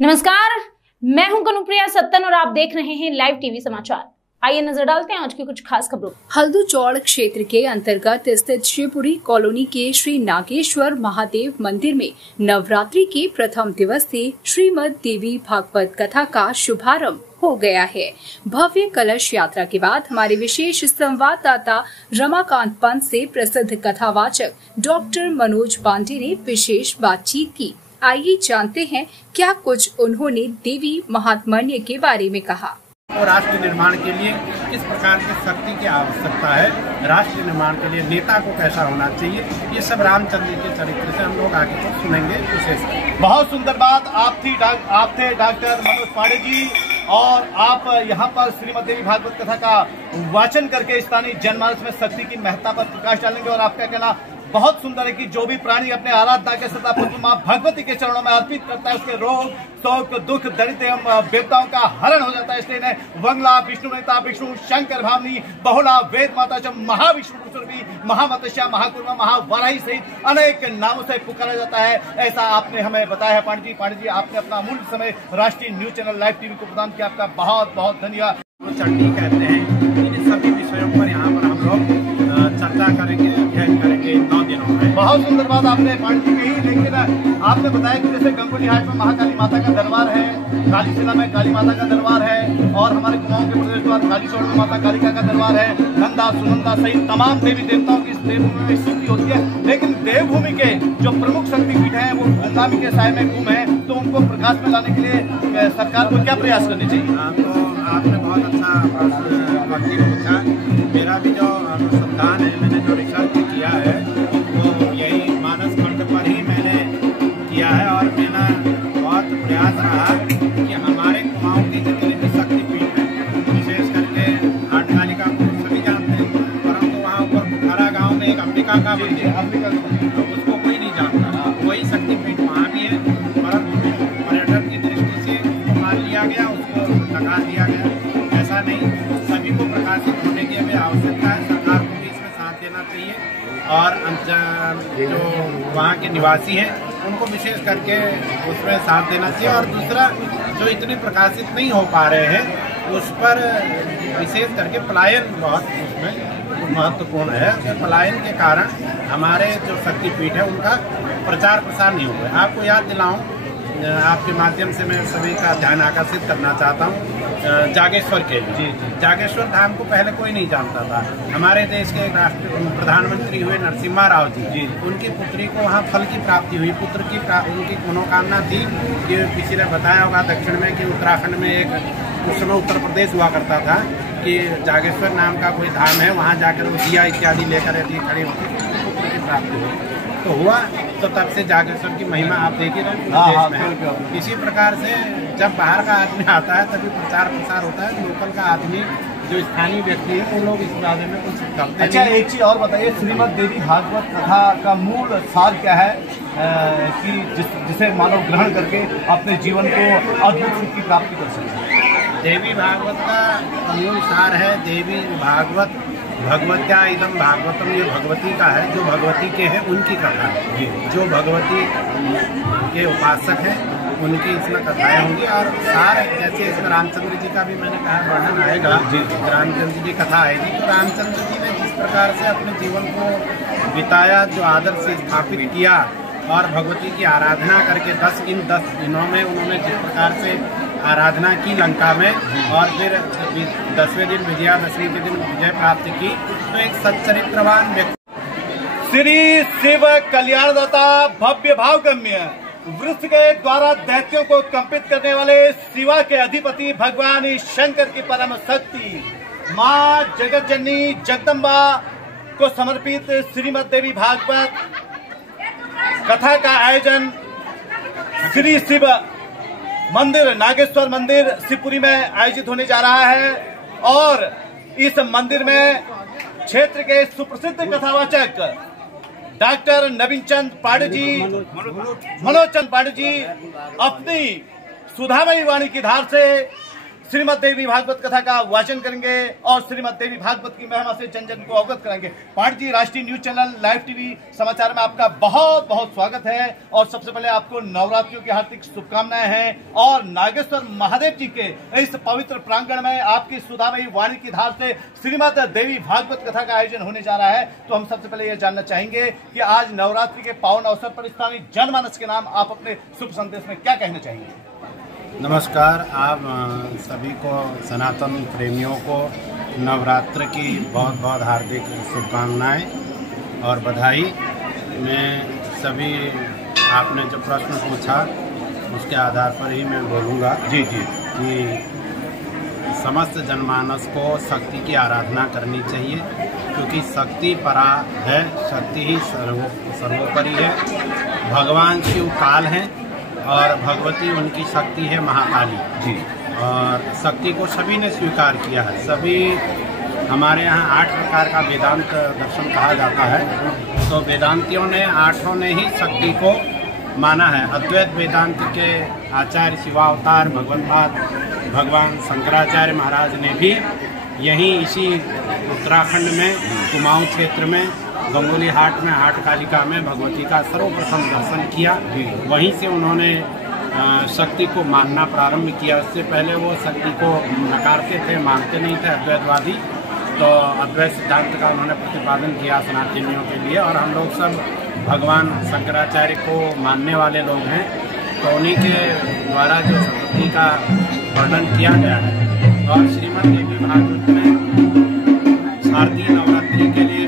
नमस्कार, मैं हूं कनुप्रिया सत्तन और आप देख रहे हैं लाइव टीवी समाचार। आइए नजर डालते हैं आज की कुछ खास खबरों। हल्दूचौड़ क्षेत्र के अंतर्गत स्थित शिवपुरी कॉलोनी के श्री नागेश्वर महादेव मंदिर में नवरात्रि के प्रथम दिवस से श्रीमद देवी भागवत कथा का शुभारंभ हो गया है। भव्य कलश यात्रा के बाद हमारे विशेष संवाददाता रमाकांत पंत से प्रसिद्ध कथावाचक डॉक्टर मनोज पांडे ने विशेष बातचीत की। आइए जानते हैं क्या कुछ उन्होंने देवी महात्म्य के बारे में कहा। और राष्ट्र निर्माण के लिए किस प्रकार की शक्ति की आवश्यकता है, राष्ट्र निर्माण के लिए नेता को कैसा होना चाहिए, ये सब रामचंद्र के चरित्र से हम लोग आगे तक सुनेंगे। विशेष बहुत सुंदर बात आप थे डॉक्टर मनोज पांडे जी, और आप यहाँ पर श्रीमद देवी भागवत कथा का वाचन करके स्थानीय जनमानस में शक्ति की महत्ता पर प्रकाश डालेंगे। और आपका कहना बहुत सुंदर है कि जो भी प्राणी अपने आराधना के सदा पुत्र मां भगवती के चरणों में अर्पित करता है, उसके रोग शोक दुख दरिद्र एवं विपदाओं का हरण हो जाता है। इसलिए वंगला विष्णु नेता विष्णु शंकर भावनी बहुला वेद माता च महाविष्णु महामतस्या महाकुर्मा महावाराही सहित अनेक नामों से पुकारा जाता है। ऐसा आपने हमें बताया है पांडे जी, आपने अपना अमूल्य समय राष्ट्रीय न्यूज चैनल लाइव टीवी को प्रदान किया। आपका बहुत बहुत धन्यवाद। चंडी कहते हैं, इन सभी विषयों पर यहाँ पर हम लोग चर्चा करेंगे, अध्ययन करेंगे 9 दिनों में। बहुत सुंदर बात आपने पांडे जी कही, लेकिन आपने बताया कि जैसे गंगोली हाट में महाकाली माता का दरबार है, कालीशिला में काली माता का दरबार है, और हमारे कुमाऊं के प्रदेश द्वार कालीचौड़ में माता कालिका का दरबार है, नंदा सुनंदा सहित तमाम देवी देवताओं की इस देवभूमि में स्तुति होती है। लेकिन देवभूमि के जो प्रमुख शक्तिपीठ है वो भूमि के साय में गुम है, तो उनको प्रकाश में लाने के लिए सरकार को क्या प्रयास करने चाहिए? तो आपने बहुत अच्छा वक्तव्य पूछा। मेरा भी जो अनुसंधान है, मैंने जो रिसर्च किया है वो यही मानस खंड पर ही मैंने किया है, और मेरा बहुत प्रयास रहा कि हमारे कुमाऊं की जितने भी शक्तिपीठ हैं, विशेष करके हाट कालिका को सभी जानते हैं, परंतु वहाँ ऊपर बुखारा गाँव में एक अंबिका का मंदिर है, तो उसको कोई नहीं जानता। वही शक्तिपीठ वहाँ भी है, परंतु पर्यटन की दृष्टि से उसको मान लिया गया, उसको नकार दिया गया। ऐसा नहीं, सभी को प्रकाशित होने की हमें आवश्यकता है। सरकार को भी इसमें साथ देना चाहिए, और जो वहाँ के निवासी हैं उनको विशेष करके उसमें साथ देना चाहिए। और दूसरा, जो इतने प्रकाशित नहीं हो पा रहे हैं उस पर विशेष करके पलायन बहुत उसमें महत्वपूर्ण है। तो पलायन के कारण हमारे जो शक्तिपीठ है उनका प्रचार प्रसार नहीं हुआ है। आपको याद दिलाऊं, आपके माध्यम से मैं सभी का ध्यान आकर्षित करना चाहता हूँ जागेश्वर के लिए। जागेश्वर धाम को पहले कोई नहीं जानता था। हमारे देश के प्रधानमंत्री हुए नरसिम्हा राव जी, उनकी पुत्री को वहाँ फल की प्राप्ति हुई। पुत्र की उनकी मनोकामना थी कि किसी ने बताया होगा दक्षिण में कि उत्तराखंड में एक उस समय उत्तर प्रदेश हुआ करता था कि जागेश्वर नाम का कोई धाम है, वहाँ जाकर वो दिया इत्यादि लेकर यदि खड़ी होती पुत्र की प्राप्ति हुई। तो हुआ, तो तब से जागेश्वर की महिमा आप देख ही रहे। इसी प्रकार से जब बाहर का आदमी आता है तभी प्रचार प्रसार होता है। लोकल का आदमी जो स्थानीय व्यक्ति है वो लोग इस बारे में कुछ करते हैं। अच्छा, एक चीज और बताइए, श्रीमद देवी भागवत कथा का मूल सार क्या है कि जिसे मानव ग्रहण करके अपने जीवन को अद्भुत सुख की प्राप्ति कर सके? देवी भागवत का मूल सार है देवी भागवत भगवत्या इदम भागवतम, ये भगवती का है, जो भगवती के हैं उनकी कथा है। जो भगवती के उपासक हैं उनकी इसमें कथाएं होंगी। और सार जैसे इसमें रामचंद्र जी का भी मैंने कहा वर्णन आएगा, रामचंद्र जी कथा आएगी। तो रामचंद्र जी ने जिस प्रकार से अपने जीवन को बिताया, जो आदर्श से स्थापित किया, और भगवती की आराधना करके 10 दिनों में उन्होंने जिस प्रकार से आराधना की लंका में, और फिर 10वें दिन विजयादशमी के दिन विजय प्राप्त की, तो एक सच्चरित्रवान व्यक्ति। श्री शिव कल्याणदाता भव्य भावगम्य वृक्ष के द्वारा दैत्यों को कंपित करने वाले शिवा के अधिपति भगवान शंकर की परम शक्ति माँ जगत जननी जगदम्बा को समर्पित श्रीमद देवी भागवत कथा का आयोजन श्री शिव मंदिर नागेश्वर मंदिर शिवपुरी में आयोजित होने जा रहा है। और इस मंदिर में क्षेत्र के सुप्रसिद्ध कथावाचक डॉक्टर नवीन चंद पांडे जी, मनोज चंद पांडे जी अपनी सुधामयी वाणी की धार से श्रीमद् देवी भागवत कथा का वाचन करेंगे और श्रीमद् देवी भागवत की महिमा से जन जन को अवगत कराएंगे। पाठ जी, राष्ट्रीय न्यूज चैनल लाइव टीवी समाचार में आपका बहुत बहुत स्वागत है। और सबसे पहले आपको नवरात्रियों की हार्दिक शुभकामनाएं हैं और नागेश्वर महादेव जी के इस पवित्र प्रांगण में आपकी सुधामयी वाणी की धार से श्रीमद् देवी भागवत कथा का आयोजन होने जा रहा है। तो हम सबसे पहले यह जानना चाहेंगे कि आज नवरात्रि के पावन अवसर पर स्थानीय जनमानस के नाम आप अपने शुभ संदेश में क्या कहना चाहेंगे? नमस्कार। आप सभी को, सनातन प्रेमियों को नवरात्र की बहुत बहुत हार्दिक शुभकामनाएं और बधाई। मैं सभी, आपने जो प्रश्न पूछा उसके आधार पर ही मैं बोलूँगा जी कि समस्त जनमानस को शक्ति की आराधना करनी चाहिए, क्योंकि शक्ति परा है, शक्ति ही सर्वोपरि है। भगवान शिव काल हैं और भगवती उनकी शक्ति है महाकाली जी। और शक्ति को सभी ने स्वीकार किया है। सभी, हमारे यहाँ 8 प्रकार का वेदांत दर्शन कहा जाता है, तो वेदांतियों ने 8 ने ही शक्ति को माना है। अद्वैत वेदांत के आचार्य शिवावतार भगवान शंकराचार्य महाराज ने भी यहीं इसी उत्तराखंड में कुमाऊं क्षेत्र में गंगोली हाट में, हाट कालिका में भगवती का सर्वप्रथम दर्शन किया। वहीं से उन्होंने शक्ति को मानना प्रारंभ किया। उससे पहले वो शक्ति को नकारते थे, मानते नहीं थे, अद्वैतवादी। तो अद्वैत सिद्धांत का उन्होंने प्रतिपादन किया सनातनियों के लिए। और हम लोग सब भगवान शंकराचार्य को मानने वाले लोग हैं, तो उन्हीं के द्वारा जो शक्ति का वर्णन किया गया है। और श्रीमद् देवी भागवत में शारदीय नवरात्रि के लिए